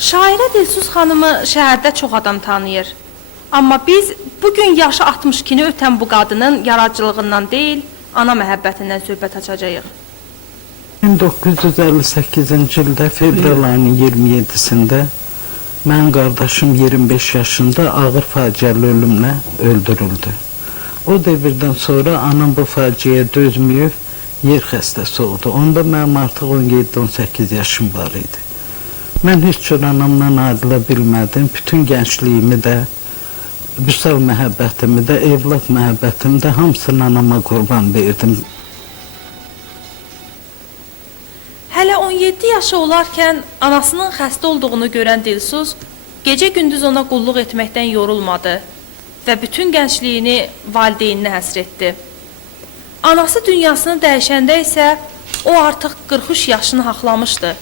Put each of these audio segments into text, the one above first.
Şairə Dilsuz xanımı şəhərdə çox adam tanıyır. Amma biz bugün yaşı 62-ni ötən bu qadının yaradıcılığından deyil, ana məhəbbətindən söhbət açacağıq. 1958-ci ildə fevral ayının 27-sində mənim qardaşım 25 yaşında ağır faciəli ölümlə öldürüldü. O devirdən sonra anam bu faciəyə dözməyib, yer xəstəsi oldu. Onda mənim artıq 17-18 yaşım var idi. Mən heç cür anamdan ayrıla bilmədim. Bütün gəncliyimi də, vüsal məhəbbətimi də, evlad məhəbbətimi də hamısını anama qurban verdim. Hələ 17 yaşı olarkən anasının xəstə olduğunu görən Dilsuz, gecə-gündüz ona qulluq etməkdən yorulmadı və bütün gəncliyini valideyninə həsr etdi. Anası dünyasını dəyişəndə isə o artıq 43 yaşını haqlamışdı.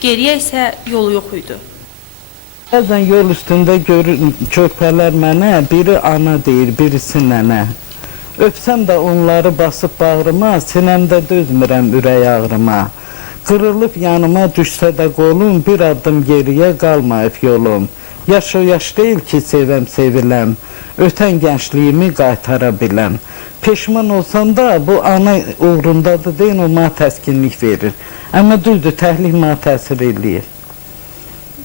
Geriyə isə yolu yox idi. Bəzən yol üstündə körpələr mənə, biri ana deyir, birisi nənə. Öpsəm də onları basıb bağrıma, sinəmdə dözmürəm ürək ağrıma. Qırılıb yanıma düşsə də qolum, bir addım geriyə qalmayıb yolum. Yaş o yaş deyil ki, sevəm, seviləm, ötən gəncliyimi qaytara biləm. Peşman olsam da bu ana uğrundadır deyin, o mənə təskinlik verir. Amma düzdür, təhlik mənə təsir eləyir.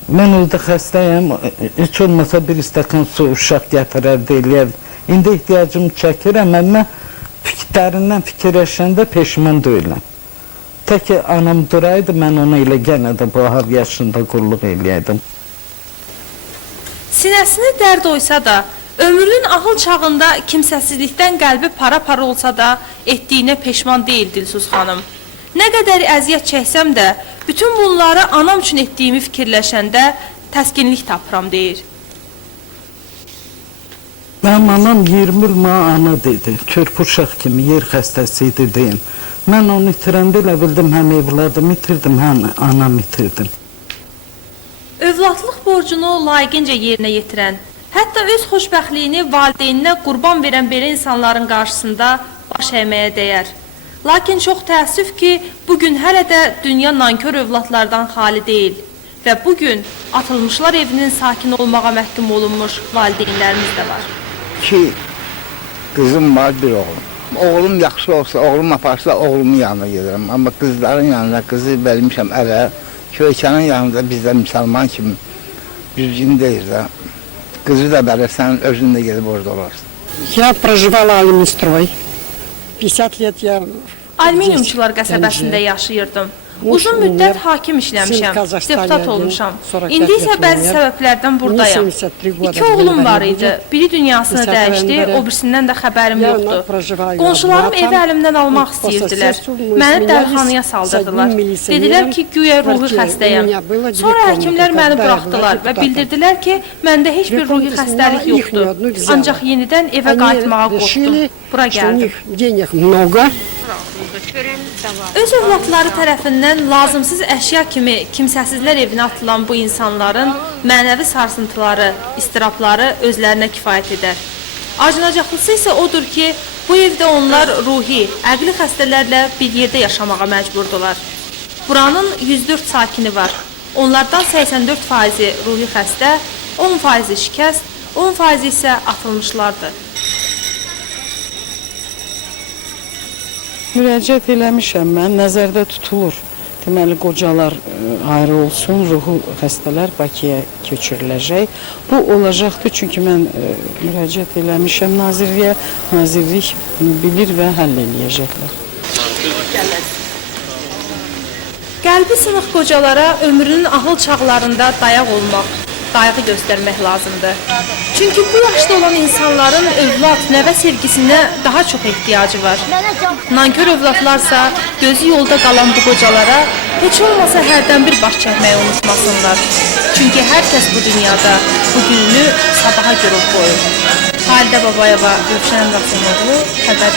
Mən orada xəstəyəm, heç olmasa bir stəkan su, uşaq gətirərdi, eləyər. İndi ehtiyacımı çəkirəm, amma dərindən fikirləşəndə peşman deyiləm. Tək ki, anam duraydı, mən ona ilə gənə də bu ahar yaşında qulluq eləyəydim. Sinəsini dərd oysa da, ömrünün ahıl çağında kimsəsizlikdən qəlbi para-para olsa da, etdiyinə peşman deyil Dilsuz xanım. Nə qədər əziyyət çəksəm də, bütün bunları anam üçün etdiyimi fikirləşəndə təskinlik tapıram deyir. Mənim anam 20 il mənə ana dedi, körpü uşaq kimi yer xəstəsi idi deyin. Mən onu itirəndə elə bildim, həm evladım itirdim, həm anam itirdim. Övladlıq borcunu layiqincə yerinə yetirən, hətta öz xoşbəxtliyini valideyninə qurban verən belə insanların qarşısında baş əyməyə dəyər. Lakin çox təəssüf ki, bugün hələ də dünya nankör övladlardan xali deyil və bugün atılmışlar evinin sakin olmağa məhkum olunmuş valideynlərimiz də var. İki qızım var, bir oğlum. Oğlum yaxşı olsa, oğlum aparsa oğlumun yanına gedirəm. Amma qızların yanında qızı vermişəm ələ, köykənin yanında bizdə müsəlman kimi düzgün deyir də. Qızı da verirsən, özün də gedib orada olarsın. Я проживала Алюминстрой. 50 лет я... Alüminiumçular qəsəbəsində yaşayırdım. Uzun müddət hakim işləmişəm, deputat olmuşam. İndi isə bəzi səbəblərdən buradayam. 2 oğlum var idi, biri dünyasını dəyişdi, o birisindən də xəbərim yoxdur. Qonşularım evi əlimdən almaq istəyirdilər. Məni dərxanaya saldırdılar. Dedilər ki, güya ruhi xəstəyəm. Sonra həkimlər məni buraxdılar və bildirdilər ki, məndə heç bir ruhi xəstəlik yoxdur. Ancaq yenidən evə qayıtmağa qorxdum. Bura gəldim. Öz övladları tərəfindən lazımsız əşya kimi kimsəsizlər evinə atılan bu insanların mənəvi sarsıntıları, istirabları özlərinə kifayət edər. Acınacaqlısı isə odur ki, bu evdə onlar ruhi, əqli xəstələrlə bir yerdə yaşamağa məcburdular. Buranın 104 sakini var. Onlardan 84%-i ruhi xəstə, 10%-i şikəst, 10%-i isə atılmışlardır. Müraciət eləmişəm mən, nəzərdə tutulur. Deməli, qocalar ayrı olsun, ruhu xəstələr Bakıya köçürüləcək. Bu olacaqdır, çünki mən müraciət eləmişəm nazirliyə, nazirlik bilir və həll eləyəcəklər. Qəlbi sınıq qocalara ömrünün ahıl çağlarında dayaq olmaq, qayğı göstərmək lazımdır. Çünki bu yaşda olan insanların övlad, nəvə sevgisinə daha çox ehtiyacı var. Nankör övladlarsa gözü yolda qalan bu qocalara heç olmasa hərdən bir baş çəkməyi unutmasınlar. Çünki hər kəs bu dünyada bu gününü sabaha görüb qoyur. Xalidə Babayeva, Rövşən Rəsumoğlu, Xəbər.